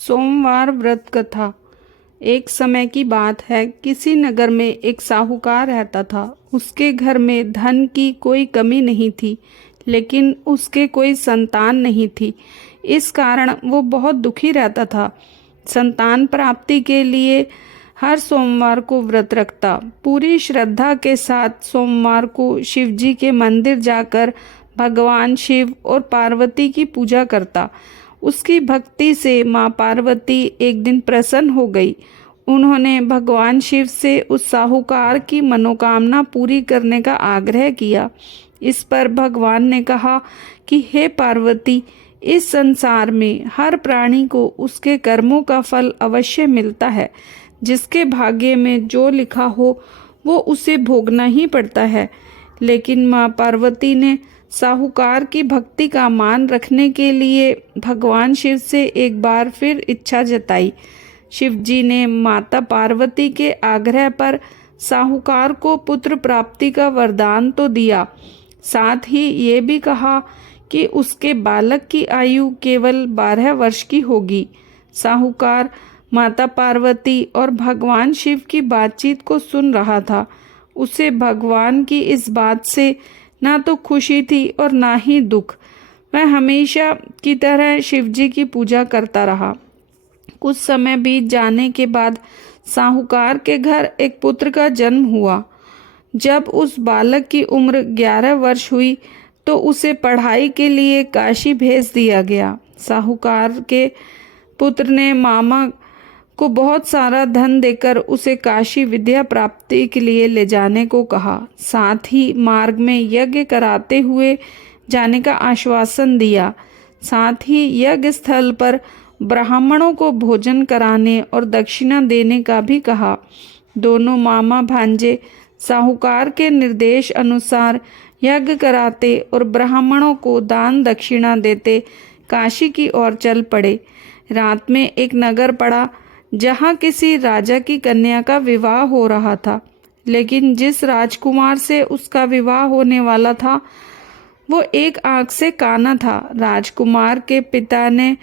सोमवार व्रत कथा। एक समय की बात है, किसी नगर में एक साहूकार रहता था। उसके घर में धन की कोई कमी नहीं थी, लेकिन उसके कोई संतान नहीं थी। इस कारण वो बहुत दुखी रहता था। संतान प्राप्ति के लिए हर सोमवार को व्रत रखता। पूरी श्रद्धा के साथ सोमवार को शिव जी के मंदिर जाकर भगवान शिव और पार्वती की पूजा करता। उसकी भक्ति से माँ पार्वती एक दिन प्रसन्न हो गई। उन्होंने भगवान शिव से उस साहूकार की मनोकामना पूरी करने का आग्रह किया। इस पर भगवान ने कहा कि हे पार्वती, इस संसार में हर प्राणी को उसके कर्मों का फल अवश्य मिलता है। जिसके भाग्य में जो लिखा हो वो उसे भोगना ही पड़ता है। लेकिन माँ पार्वती ने साहूकार की भक्ति का मान रखने के लिए भगवान शिव से एक बार फिर इच्छा जताई। शिव जी ने माता पार्वती के आग्रह पर साहूकार को पुत्र प्राप्ति का वरदान तो दिया, साथ ही ये भी कहा कि उसके बालक की आयु केवल 12 वर्ष की होगी। साहूकार माता पार्वती और भगवान शिव की बातचीत को सुन रहा था। उसे भगवान की इस बात से ना तो खुशी थी और ना ही दुख। वह हमेशा की तरह शिव जी की पूजा करता रहा। कुछ समय बीत जाने के बाद साहूकार के घर एक पुत्र का जन्म हुआ। जब उस बालक की उम्र 11 वर्ष हुई तो उसे पढ़ाई के लिए काशी भेज दिया गया। साहूकार के पुत्र ने मामा को बहुत सारा धन देकर उसे काशी विद्या प्राप्ति के लिए ले जाने को कहा। साथ ही मार्ग में यज्ञ कराते हुए जाने का आश्वासन दिया। साथ ही यज्ञ स्थल पर ब्राह्मणों को भोजन कराने और दक्षिणा देने का भी कहा। दोनों मामा भांजे साहूकार के निर्देश अनुसार यज्ञ कराते और ब्राह्मणों को दान दक्षिणा देते काशी की ओर चल पड़े। रात में एक नगर पड़ा जहाँ किसी राजा की कन्या का विवाह हो रहा था, लेकिन जिस राजकुमार से उसका विवाह होने वाला था वो एक आंख से काना था। राजकुमार के पिता ने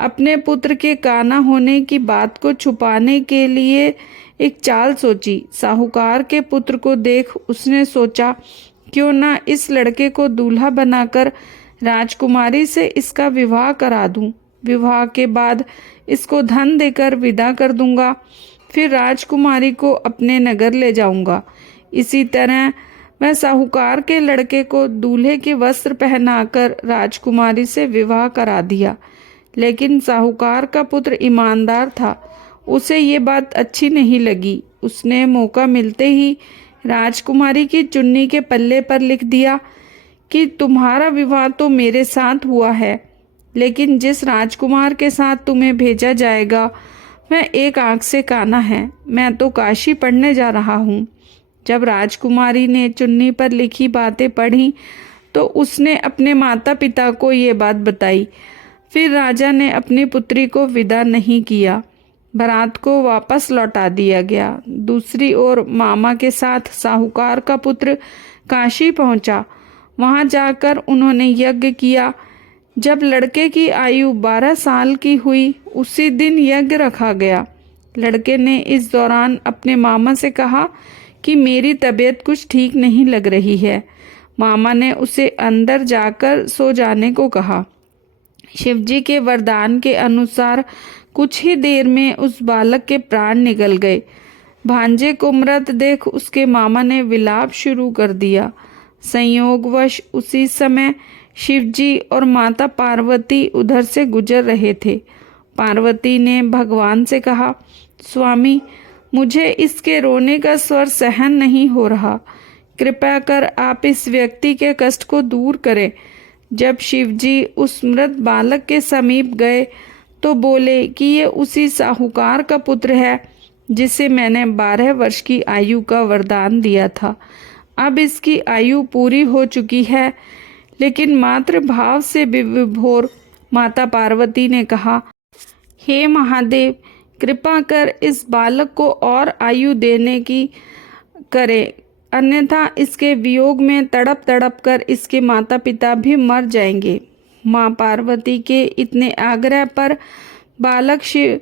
अपने पुत्र के काना होने की बात को छुपाने के लिए एक चाल सोची। साहूकार के पुत्र को देख उसने सोचा, क्यों ना इस लड़के को दूल्हा बनाकर राजकुमारी से इसका विवाह करा दूं। विवाह के बाद इसको धन देकर विदा कर दूंगा, फिर राजकुमारी को अपने नगर ले जाऊंगा। इसी तरह वह साहूकार के लड़के को दूल्हे के वस्त्र पहनाकर राजकुमारी से विवाह करा दिया। लेकिन साहूकार का पुत्र ईमानदार था, उसे ये बात अच्छी नहीं लगी। उसने मौका मिलते ही राजकुमारी की चुन्नी के पल्ले पर लिख दिया कि तुम्हारा विवाह तो मेरे साथ हुआ है, लेकिन जिस राजकुमार के साथ तुम्हें भेजा जाएगा वह एक आंख से काना है। मैं तो काशी पढ़ने जा रहा हूँ। जब राजकुमारी ने चुन्नी पर लिखी बातें पढ़ी तो उसने अपने माता पिता को ये बात बताई। फिर राजा ने अपनी पुत्री को विदा नहीं किया। बारात को वापस लौटा दिया गया। दूसरी ओर मामा के साथ साहूकार का पुत्र काशी पहुंचा। वहां जाकर उन्होंने यज्ञ किया। जब लड़के की आयु 12 साल की हुई उसी दिन यज्ञ रखा गया। लड़के ने इस दौरान अपने मामा से कहा कि मेरी तबीयत कुछ ठीक नहीं लग रही है। मामा ने उसे अंदर जाकर सो जाने को कहा। शिवजी के वरदान के अनुसार कुछ ही देर में उस बालक के प्राण निकल गए। भांजे को मृत देख उसके मामा ने विलाप शुरू कर दिया। संयोगवश उसी समय शिवजी और माता पार्वती उधर से गुजर रहे थे। पार्वती ने भगवान से कहा, स्वामी, मुझे इसके रोने का स्वर सहन नहीं हो रहा। कृपया कर आप इस व्यक्ति के कष्ट को दूर करें। जब शिवजी उस मृत बालक के समीप गए तो बोले कि ये उसी साहूकार का पुत्र है जिसे मैंने 12 वर्ष की आयु का वरदान दिया था। अब इसकी आयु पूरी हो चुकी है। लेकिन मातृ भाव से विभोर माता पार्वती ने कहा, हे महादेव, कृपा कर इस बालक को और आयु देने की करें, अन्यथा इसके वियोग में तड़प तड़प कर इसके माता पिता भी मर जाएंगे। माँ पार्वती के इतने आग्रह पर बालक शिव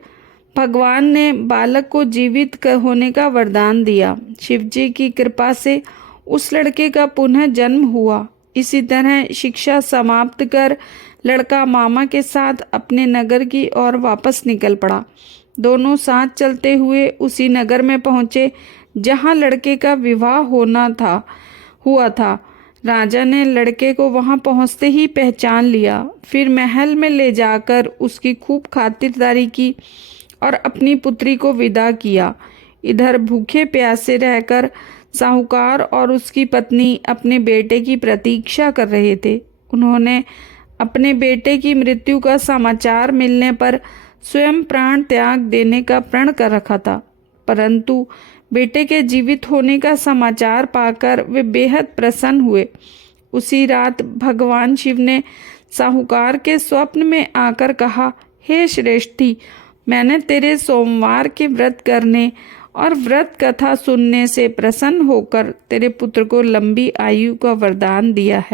भगवान ने बालक को जीवित होने का वरदान दिया। शिवजी की कृपा से उस लड़के का पुनः जन्म हुआ। इसी तरह शिक्षा समाप्त कर लड़का मामा के साथ अपने नगर की ओर वापस निकल पड़ा। दोनों साथ चलते हुए उसी नगर में पहुँचे जहाँ लड़के का विवाह हुआ था। राजा ने लड़के को वहां पहुंचते ही पहचान लिया। फिर महल में ले जाकर उसकी खूब खातिरदारी की और अपनी पुत्री को विदा किया। इधर भूखे प्यासे रहकर साहूकार और उसकी पत्नी अपने बेटे की प्रतीक्षा कर रहे थे। उन्होंने अपने बेटे की मृत्यु का समाचार मिलने पर स्वयं प्राण त्याग देने का प्रण कर रखा था, परंतु बेटे के जीवित होने का समाचार पाकर वे बेहद प्रसन्न हुए। उसी रात भगवान शिव ने साहूकार के स्वप्न में आकर कहा, हे श्रेष्ठी, मैंने तेरे सोमवार के व्रत करने और व्रत कथा सुनने से प्रसन्न होकर तेरे पुत्र को लंबी आयु का वरदान दिया है।